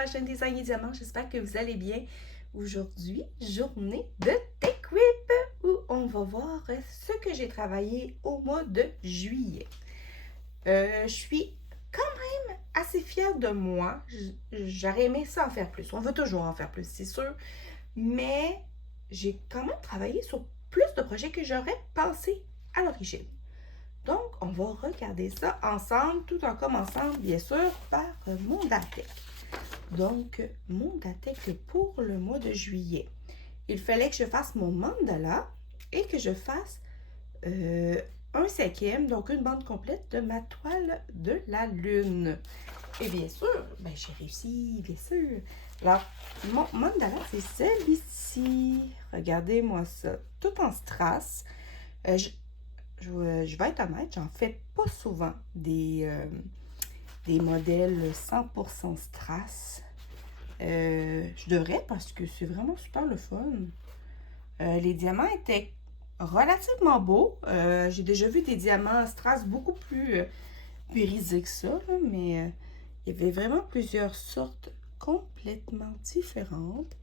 ma chaîne Design et Diamant. J'espère que vous allez bien. Aujourd'hui, journée de TechWhip où on va voir ce que j'ai travaillé au mois de juillet. Je suis quand même assez fière de moi. J'aurais aimé ça en faire plus. On veut toujours en faire plus, c'est sûr. Mais j'ai quand même travaillé sur plus de projets que j'aurais pensé à l'origine. Donc, on va regarder ça ensemble, tout en commençant, bien sûr, par mon Datek. Donc, mon Datek pour le mois de juillet. Il fallait que je fasse mon mandala et que je fasse un cinquième, donc une bande complète de ma toile de la lune. Et bien sûr, ben, j'ai réussi, bien sûr. Alors, mon mandala, c'est celui-ci. Regardez-moi ça, tout en strass. Je vais être honnête, j'en fais pas souvent des modèles 100% strass. Je devrais parce que c'est vraiment super le fun. Les diamants étaient relativement beaux. J'ai déjà vu des diamants strass beaucoup plus purisés que ça, là, mais il y avait vraiment plusieurs sortes complètement différentes.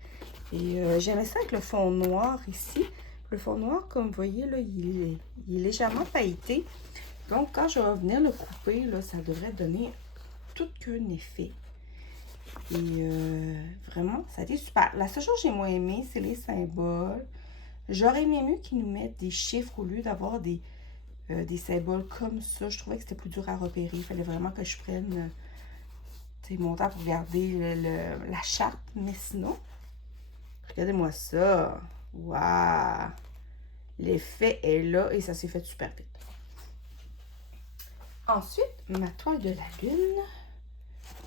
Et j'aimais ça avec le fond noir ici. Le fond noir, comme vous voyez, là, il est légèrement pailleté. Donc, quand je vais venir le couper, là, ça devrait donner tout qu'un effet. Et vraiment, ça a été super. La seule chose que j'ai moins aimé, c'est les symboles. J'aurais aimé mieux qu'ils nous mettent des chiffres au lieu d'avoir des symboles comme ça. Je trouvais que c'était plus dur à repérer. Il fallait vraiment que je prenne mon temps pour regarder la charte. Mais sinon, regardez-moi ça. Waouh! L'effet est là et ça s'est fait super vite. Ensuite, ma toile de la lune.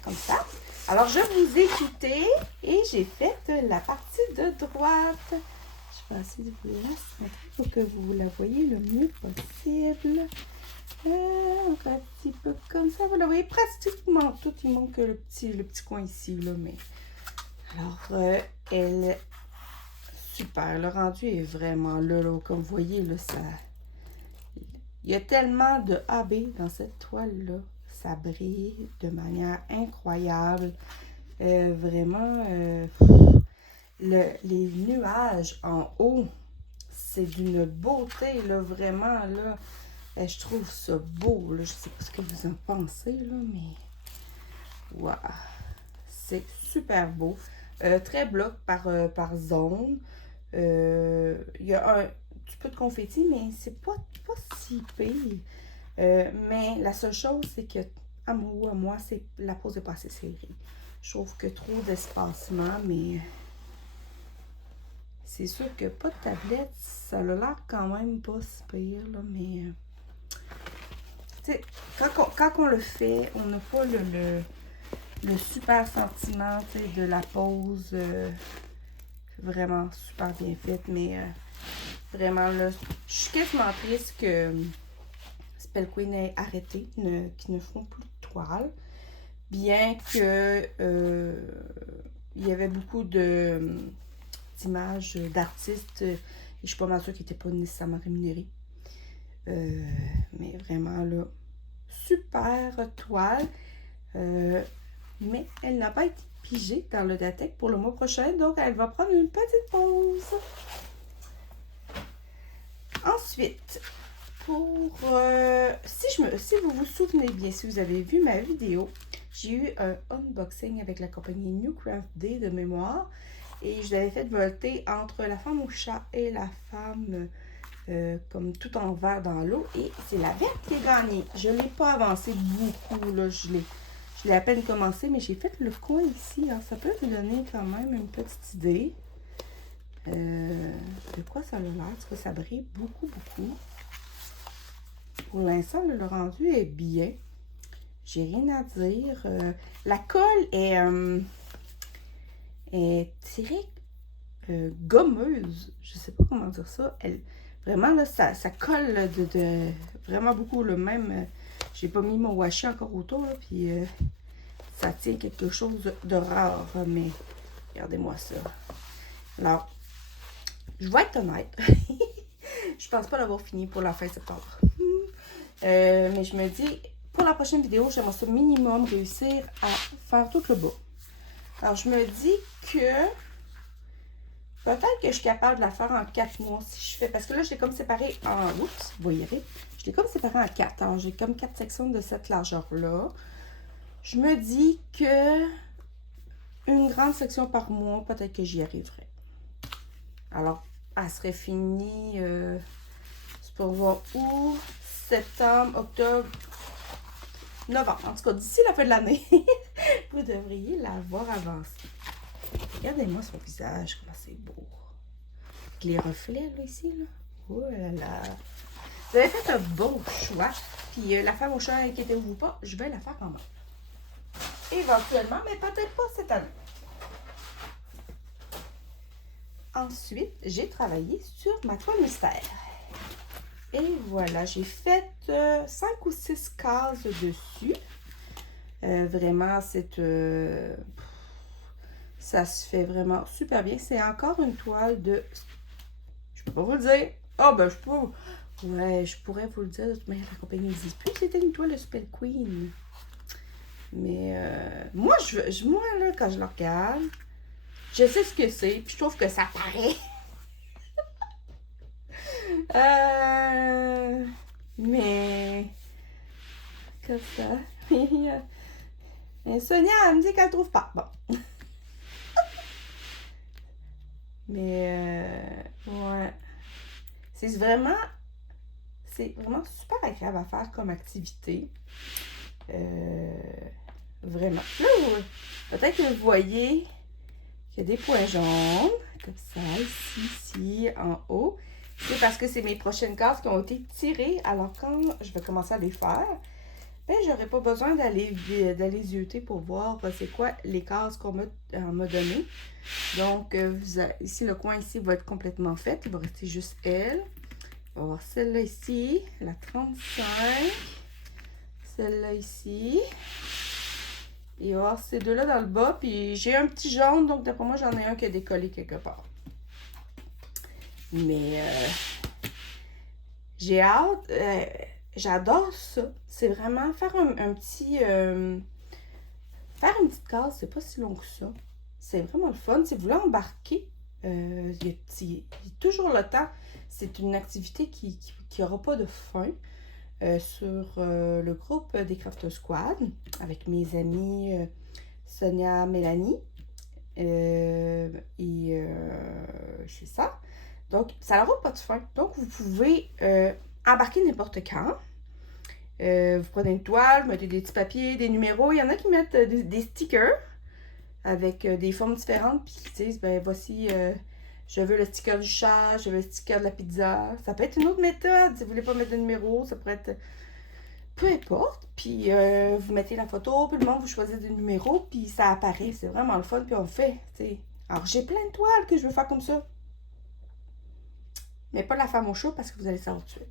Comme ça. Alors, je vous ai quitté et j'ai fait la partie de droite. Je vais essayer de vous la centrer pour que vous la voyez le mieux possible. Un petit peu comme ça. Vous la voyez pratiquement tout. Il manque le petit coin ici, là. Mais... Alors, elle est super. Le rendu est vraiment là. Comme vous voyez, là, ça... Il y a tellement de AB dans cette toile-là. Ça brille de manière incroyable. Vraiment, les nuages en haut, c'est d'une beauté, là, vraiment, là. Je trouve ça beau, là. Je sais pas ce que vous en pensez, là, mais... Waouh! C'est super beau. Très bloc par zone. Il y a un petit peu de confetti, mais c'est pas si pire. Mais la seule chose, c'est que à moi, c'est la pose n'est pas assez serrée. Je trouve que trop d'espacement, mais c'est sûr que pas de tablette, ça a l'air quand même pas si pire, là, mais tu sais, quand on le fait, on n'a pas le super sentiment, tu sais, de la pose vraiment super bien faite, mais vraiment là, je suis quasiment triste que Spell Queen ait arrêté, qu'ils ne font plus de toile. Bien que il y avait beaucoup d'images d'artistes et je suis pas mal sûre qu'ils n'étaient pas nécessairement rémunérés. Mais vraiment là, super toile. Mais elle n'a pas été pigée dans le Datek pour le mois prochain, donc elle va prendre une petite pause. Ensuite, pour si vous vous souvenez bien, si vous avez vu ma vidéo, j'ai eu un unboxing avec la compagnie New Craft Day de mémoire et je l'avais fait volter entre la femme au chat et la femme comme tout en vert dans l'eau et c'est la verte qui a gagné. Je ne l'ai pas avancé beaucoup, là, je l'ai à peine commencé, mais j'ai fait le coin ici, hein. Ça peut vous donner quand même une petite idée de quoi ça a l'air, parce que ça brille beaucoup. Pour l'instant, le rendu est bien. J'ai rien à dire. La colle est tirée gommeuse. Je sais pas comment dire ça. Vraiment, là, ça colle de vraiment beaucoup. Le même, j'ai pas mis mon washi encore autour. Là, puis ça tient quelque chose de rare. Mais regardez-moi ça. Alors, je vais être honnête. Je pense pas l'avoir fini pour la fin septembre. Mais je me dis, pour la prochaine vidéo, j'aimerais ça minimum réussir à faire tout le bas. Alors, je me dis que peut-être que je suis capable de la faire en 4 mois si je fais. Parce que là, je l'ai comme séparé en. Oups, vous voyez. Je l'ai comme séparé en 4. Alors, j'ai comme 4 sections de cette largeur-là. Je me dis que une grande section par mois, peut-être que j'y arriverai. Alors, elle serait finie. C'est pour voir août, septembre, octobre, novembre. En tout cas, d'ici la fin de l'année, vous devriez la voir avancer. Regardez-moi son visage, comment c'est beau. Avec les reflets, là, ici, là. Oh là là. Vous avez fait un bon choix. Puis la femme au chat, inquiétez-vous pas, je vais la faire quand même. Éventuellement, mais peut-être pas cette année. Ensuite, j'ai travaillé sur ma toile mystère. Et voilà, j'ai fait 5 ou 6 cases dessus. Vraiment, ça se fait vraiment super bien. C'est encore une toile de... Je peux pas vous le dire. Ah, ben, je peux... Ouais, je pourrais vous le dire, mais la compagnie n'existe plus. C'était une toile de Spell Queen. Mais moi, moi, là, quand je la regarde, je sais ce que c'est, puis je trouve que ça paraît. Mais... Comme ça. Et Sonia, elle me dit qu'elle trouve pas. Bon. Mais, ouais. C'est vraiment super agréable à faire comme activité. Vraiment. Là, peut-être que vous voyez qu'il y a des points jaunes, comme ça, ici, en haut. C'est parce que c'est mes prochaines cases qui ont été tirées. Alors, quand je vais commencer à les faire, ben, j'aurai pas besoin d'aller zioter pour voir c'est quoi les cases qu'on m'a données. Donc, ici, le coin ici va être complètement fait. Il va rester juste elle. On va voir celle-là ici, la 35. Celle-là ici. Et on va voir ces deux-là dans le bas. Puis j'ai un petit jaune, donc d'après moi, j'en ai un qui a décollé quelque part. Mais j'ai hâte. J'adore ça. C'est vraiment faire un petit... faire une petite case, c'est pas si long que ça. C'est vraiment le fun. Si vous voulez embarquer, il y a toujours le temps. C'est une activité qui n'aura pas de fin. Sur le groupe des Craft Squad avec mes amis Sonia, Mélanie et c'est ça. Donc, ça n'aura pas de fin. Donc, vous pouvez embarquer n'importe quand. Vous prenez une toile, vous mettez des petits papiers, des numéros. Il y en a qui mettent des stickers avec des formes différentes puis qui disent, ben voici... je veux le sticker du chat, je veux le sticker de la pizza. Ça peut être une autre méthode. Si vous voulez pas mettre de numéro, ça pourrait être... Peu importe. Puis vous mettez la photo, puis le monde vous choisit des numéros, puis ça apparaît. C'est vraiment le fun, puis on le fait. T'sais. Alors j'ai plein de toiles que je veux faire comme ça. Mais pas la femme au chat parce que vous allez savoir tout de suite.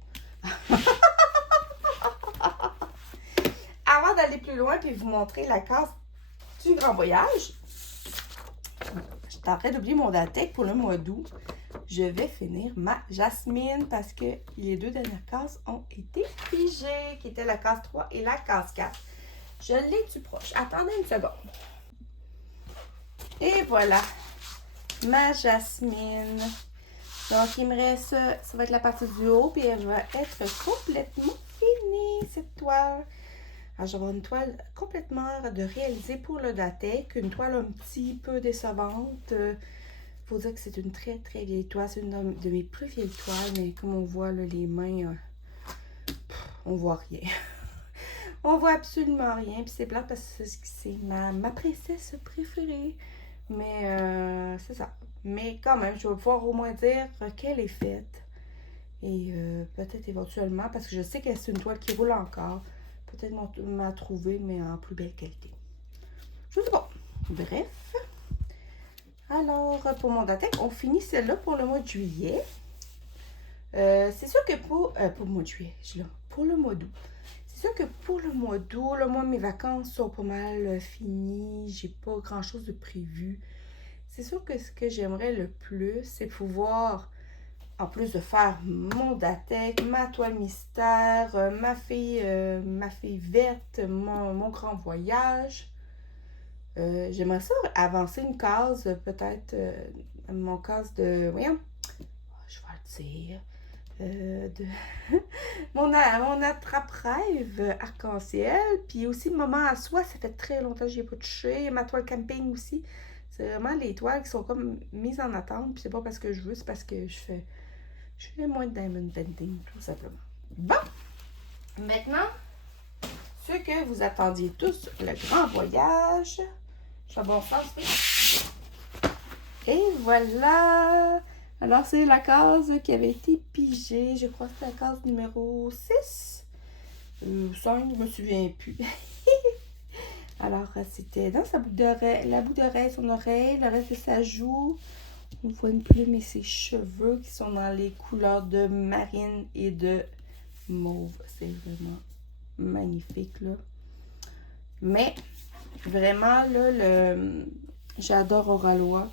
Avant d'aller plus loin puis vous montrer la case du grand voyage, j'étais en train d'oublier mon datec pour le mois d'août. Je vais finir ma Jasmine parce que les deux dernières cases ont été figées, qui étaient la case 3 et la case 4. Je l'ai du proche. Attendez une seconde. Et voilà, ma Jasmine. Donc, il me reste, ça va être la partie du haut, puis elle va être complètement finie, cette toile. Alors, je vais avoir une toile complètement de réalisée pour le datec, une toile un petit peu décevante. Faut dire que c'est une très très vieille toile, c'est une de mes plus vieilles toiles, mais comme on voit là, les mains, on voit rien. On voit absolument rien, puis c'est plate parce que c'est ma princesse préférée. Mais c'est ça. Mais quand même, je vais pouvoir au moins dire qu'elle est faite. Et peut-être éventuellement, parce que je sais que c'est une toile qui roule encore, peut-être m'a trouver, mais en plus belle qualité. Je sais pas. Bref. Alors, pour mon datec, on finit celle-là pour le mois de juillet. C'est sûr que pour le mois de juillet, pour le mois d'août. C'est sûr que pour le mois d'août, là, moi, mes vacances sont pas mal finies. J'ai pas grand-chose de prévu. C'est sûr que ce que j'aimerais le plus, c'est pouvoir, en plus de faire mon datec, ma toile mystère, ma fille verte, mon grand voyage, J'aimerais ça avancer une case, peut-être mon case de... Voyons, je vais le dire. De mon attrape-rêve arc-en-ciel. Puis aussi, moment à soi, ça fait très longtemps que je n'y ai pas touché. Ma toile camping aussi. C'est vraiment les toiles qui sont comme mises en attente. Puis c'est pas parce que je veux, c'est parce que je fais moins de diamond painting, tout simplement. Bon, maintenant, ce que vous attendiez tous, le grand voyage. Je fais bon sens, oui. Et voilà. Alors, c'est la case qui avait été pigée. Je crois que c'est la case numéro 6. 5, je me souviens plus. Alors, c'était dans sa boucle d'oreille, la boucle d'oreille, son oreille, le reste de sa joue. On voit une plume et ses cheveux qui sont dans les couleurs de marine et de mauve. C'est vraiment magnifique, là. Mais, vraiment, là, j'adore Auralois.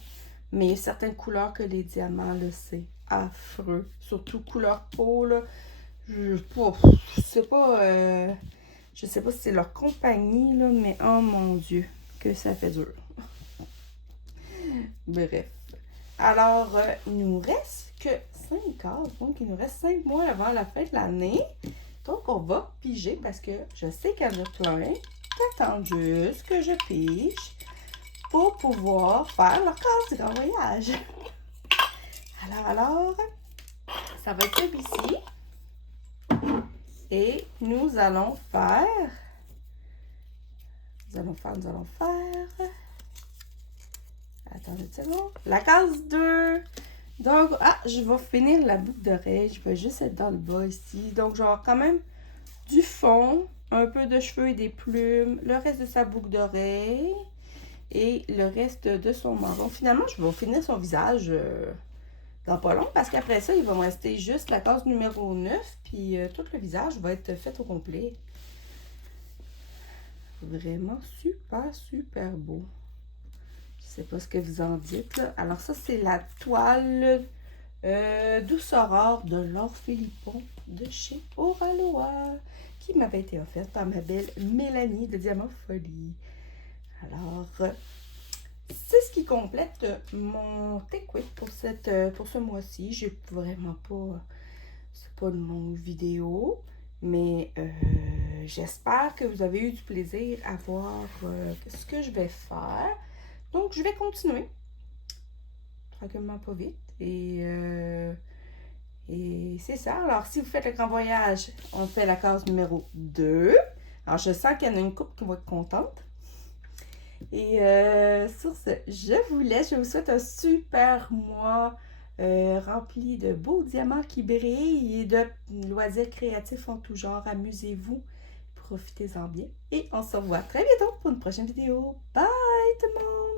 Mais il y a certaines couleurs que les diamants, là, c'est affreux. Surtout couleur peau, là. Je sais pas, je sais pas si c'est leur compagnie, là, mais oh mon Dieu, que ça fait dur. Bref. Alors, il nous reste que 5 cases. Donc, il nous reste 5 mois avant la fin de l'année. Donc, on va piger parce que je sais qu'il y en a plein qui attendent juste que je pige pour pouvoir faire leur case du grand voyage. Alors, ça va être celui-ci. Et nous allons faire... Attendez une seconde. La case 2. Donc, je vais finir la boucle d'oreille. Je vais juste être dans le bas ici. Donc, genre quand même du fond, un peu de cheveux et des plumes, le reste de sa boucle d'oreille et le reste de son menton. Finalement, je vais finir son visage dans pas long parce qu'après ça, il va me rester juste la case numéro 9 puis tout le visage va être fait au complet. Vraiment super, super beau. Je sais pas ce que vous en dites, là. Alors ça, c'est la toile Douce Aurore de Laure Philippon de chez Auralois qui m'avait été offerte par ma belle Mélanie de Diamant Folie. Alors, c'est ce qui complète mon Take With pour ce mois-ci. J'ai vraiment pas... C'est pas une longue vidéo, mais j'espère que vous avez eu du plaisir à voir ce que je vais faire. Donc, je vais continuer. Tranquillement, pas vite. Et c'est ça. Alors, si vous faites le grand voyage, on fait la case numéro 2. Alors, je sens qu'il y en a une couple qui va être contente. Et sur ce, je vous laisse. Je vous souhaite un super mois rempli de beaux diamants qui brillent et de loisirs créatifs en tout genre. Amusez-vous. Profitez-en bien. Et on se revoit très bientôt pour une prochaine vidéo. Bye tout le monde!